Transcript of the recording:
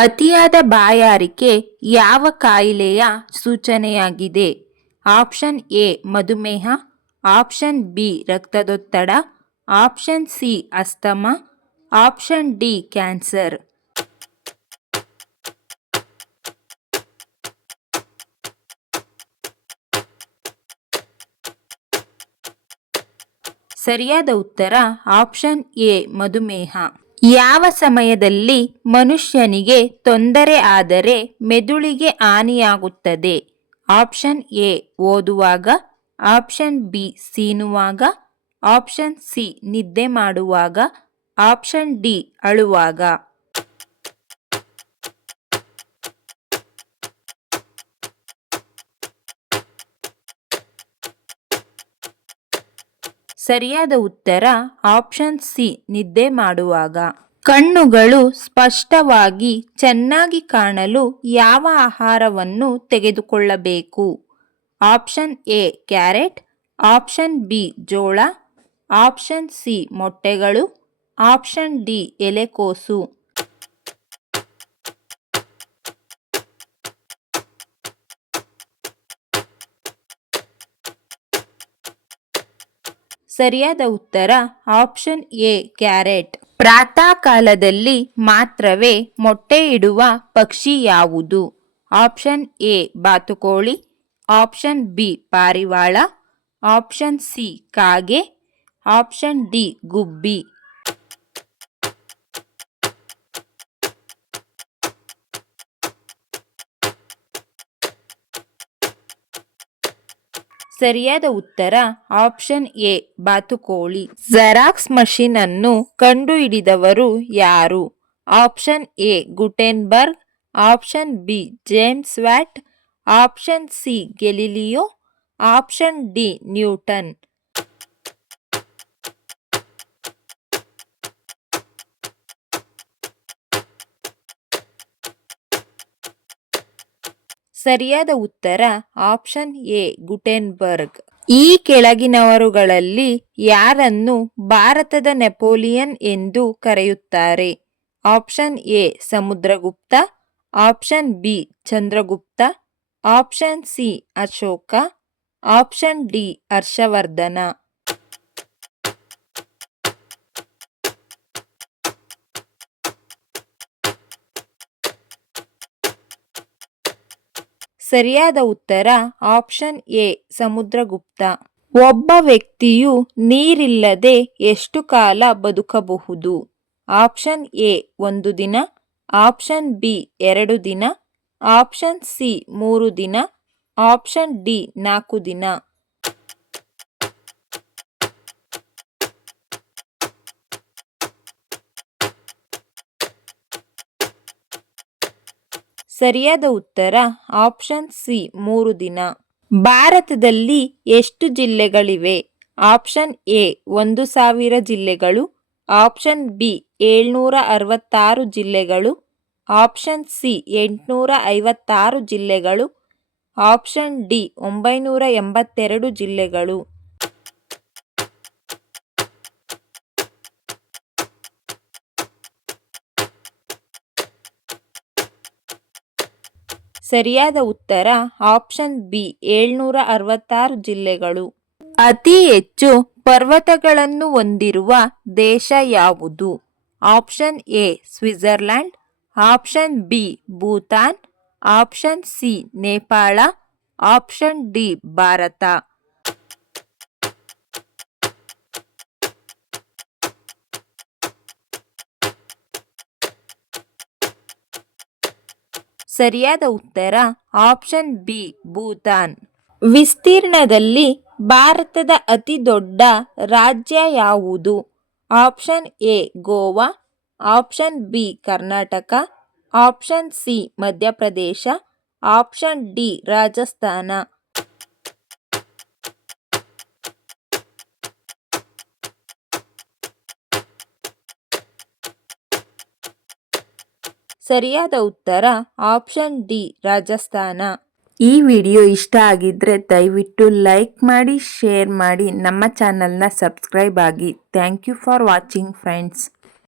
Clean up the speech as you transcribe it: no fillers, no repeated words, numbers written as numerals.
ಅತಿಯಾದ ಬಾಯಾರಿಕೆ ಯಾವ ಕಾಯಿಲೆಯ ಸೂಚನೆಯಾಗಿದೆ? ಆಪ್ಷನ್ ಎ ಮಧುಮೇಹ, ಆಪ್ಷನ್ ಬಿ ರಕ್ತದೊತ್ತಡ, option C asthma, option D cancer. ಸರಿಯಾದ ಉತ್ತರ ಆಪ್ಷನ್ ಎ ಮಧುಮೇಹ. ಯಾವ ಸಮಯದಲ್ಲಿ ಮನುಷ್ಯನಿಗೆ ತೊಂದರೆ ಆದರೆ ಮೆದುಳಿಗೆ ಹಾನಿಯಾಗುತ್ತದೆ? ಆಪ್ಷನ್ ಎ ಓದುವಾಗ, ಆಪ್ಷನ್ ಬಿ ಸೀನುವಾಗ, ಆಪ್ಷನ್ ಸಿ ನಿದ್ದೆ ಮಾಡುವಾಗ, ಆಪ್ಷನ್ ಡಿ ಅಳುವಾಗ. ಸರಿಯಾದ ಉತ್ತರ ಆಪ್ಷನ್ ಸಿ ನಿದ್ದೆ ಮಾಡುವಾಗ. ಕಣ್ಣುಗಳು ಸ್ಪಷ್ಟವಾಗಿ ಚೆನ್ನಾಗಿ ಕಾಣಲು ಯಾವ ಆಹಾರವನ್ನು ತೆಗೆದುಕೊಳ್ಳಬೇಕು? Option A carrot, option B ಜೋಳ, ಆಪ್ಷನ್ ಸಿ ಮೊಟ್ಟೆಗಳು, ಆಪ್ಷನ್ ಡಿ ಎಲೆಕೋಸು. ಸರಿಯಾದ ಉತ್ತರ ಆಪ್ಷನ್ ಎ ಕ್ಯಾರೆಟ್. ಪ್ರಾತಃ ಕಾಲದಲ್ಲಿ ಮಾತ್ರವೇ ಮೊಟ್ಟೆ ಇಡುವ ಪಕ್ಷಿ ಯಾವುದು? ಆಪ್ಷನ್ ಎ ಬಾತುಕೋಳಿ, ಆಪ್ಷನ್ ಬಿ ಪಾರಿವಾಳ, ಆಪ್ಷನ್ ಸಿ ಕಾಗೆ, ಆಪ್ಷನ್ ಡಿ ಗುಬ್ಬಿ. ಸರಿಯಾದ ಉತ್ತರ ಆಪ್ಷನ್ ಎ ಬಾತುಕೋಳಿ. ಜೆರಾಕ್ಸ್ ಮಷೀನ್ ಅನ್ನು ಕಂಡುಹಿಡಿದವರು ಯಾರು? Option A Gutenberg, option B James watt, option C Galileo, option D Newton. ಸರಿಯಾದ ಉತ್ತರ ಆಪ್ಷನ್ ಎ ಗುಟೆನ್ಬರ್ಗ್. ಈ ಕೆಳಗಿನವರುಗಳಲ್ಲಿ ಯಾರನ್ನು ಭಾರತದ ನೆಪೋಲಿಯನ್ ಎಂದು ಕರೆಯುತ್ತಾರೆ? Option A Samudragupta, option B Chandragupta, option C Ashoka, option D Harshavardhana. ಸರಿಯಾದ ಉತ್ತರ ಆಪ್ಷನ್ ಎ ಸಮುದ್ರಗುಪ್ತ. ಒಬ್ಬ ವ್ಯಕ್ತಿಯು ನೀರಿಲ್ಲದೆ ಎಷ್ಟು ಕಾಲ ಬದುಕಬಹುದು? ಆಪ್ಷನ್ ಎ 1 ದಿನ, ಆಪ್ಷನ್ ಬಿ 2 ದಿನ, ಆಪ್ಷನ್ ಸಿ 3 ದಿನ, ಆಪ್ಷನ್ ಡಿ 4 ದಿನ. ಸರಿಯಾದ ಉತ್ತರ ಆಪ್ಷನ್ ಸಿ 3 ದಿನ. ಭಾರತದಲ್ಲಿ ಎಷ್ಟು ಜಿಲ್ಲೆಗಳಿವೆ? ಆಪ್ಷನ್ ಎ 1000 ಜಿಲ್ಲೆಗಳು, ಆಪ್ಷನ್ ಬಿ 766 ಜಿಲ್ಲೆಗಳು, ಆಪ್ಷನ್ ಸಿ 856 ಜಿಲ್ಲೆಗಳು, ಆಪ್ಷನ್ ಡಿ 982 ಜಿಲ್ಲೆಗಳು. ಸರಿಯಾದ ಉತ್ತರ ಆಪ್ಷನ್ ಬಿ 766 ಜಿಲ್ಲೆಗಳು. ಅತಿ ಹೆಚ್ಚು ಪರ್ವತಗಳನ್ನು ಹೊಂದಿರುವ ದೇಶ ಯಾವುದು? Option A Switzerland, option B Bhutan, option C Nepal, option D Bharat. ಸರಿಯಾದ ಉತ್ತರ ಆಪ್ಷನ್ ಬಿ ಭೂತಾನ್. ವಿಸ್ತೀರ್ಣದಲ್ಲಿ ಭಾರತದ ಅತಿ ದೊಡ್ಡ ರಾಜ್ಯ ಯಾವುದು? Option A Goa, option B Karnataka, option C Madhya Pradesh, option D Rajasthan. ಸರಿಯಾದ ಉತ್ತರ ಆಪ್ಷನ್ ಡಿ ರಾಜಸ್ಥಾನ. ಈ ವಿಡಿಯೋ ಇಷ್ಟ ಆಗಿದ್ರೆ ದಯವಿಟ್ಟು ಲೈಕ್ ಮಾಡಿ, ಶೇರ್ ಮಾಡಿ, ನಮ್ಮ ಚಾನಲ್ನ ಸಬ್ಸ್ಕ್ರೈಬ್ ಆಗಿ. Thank you for watching friends.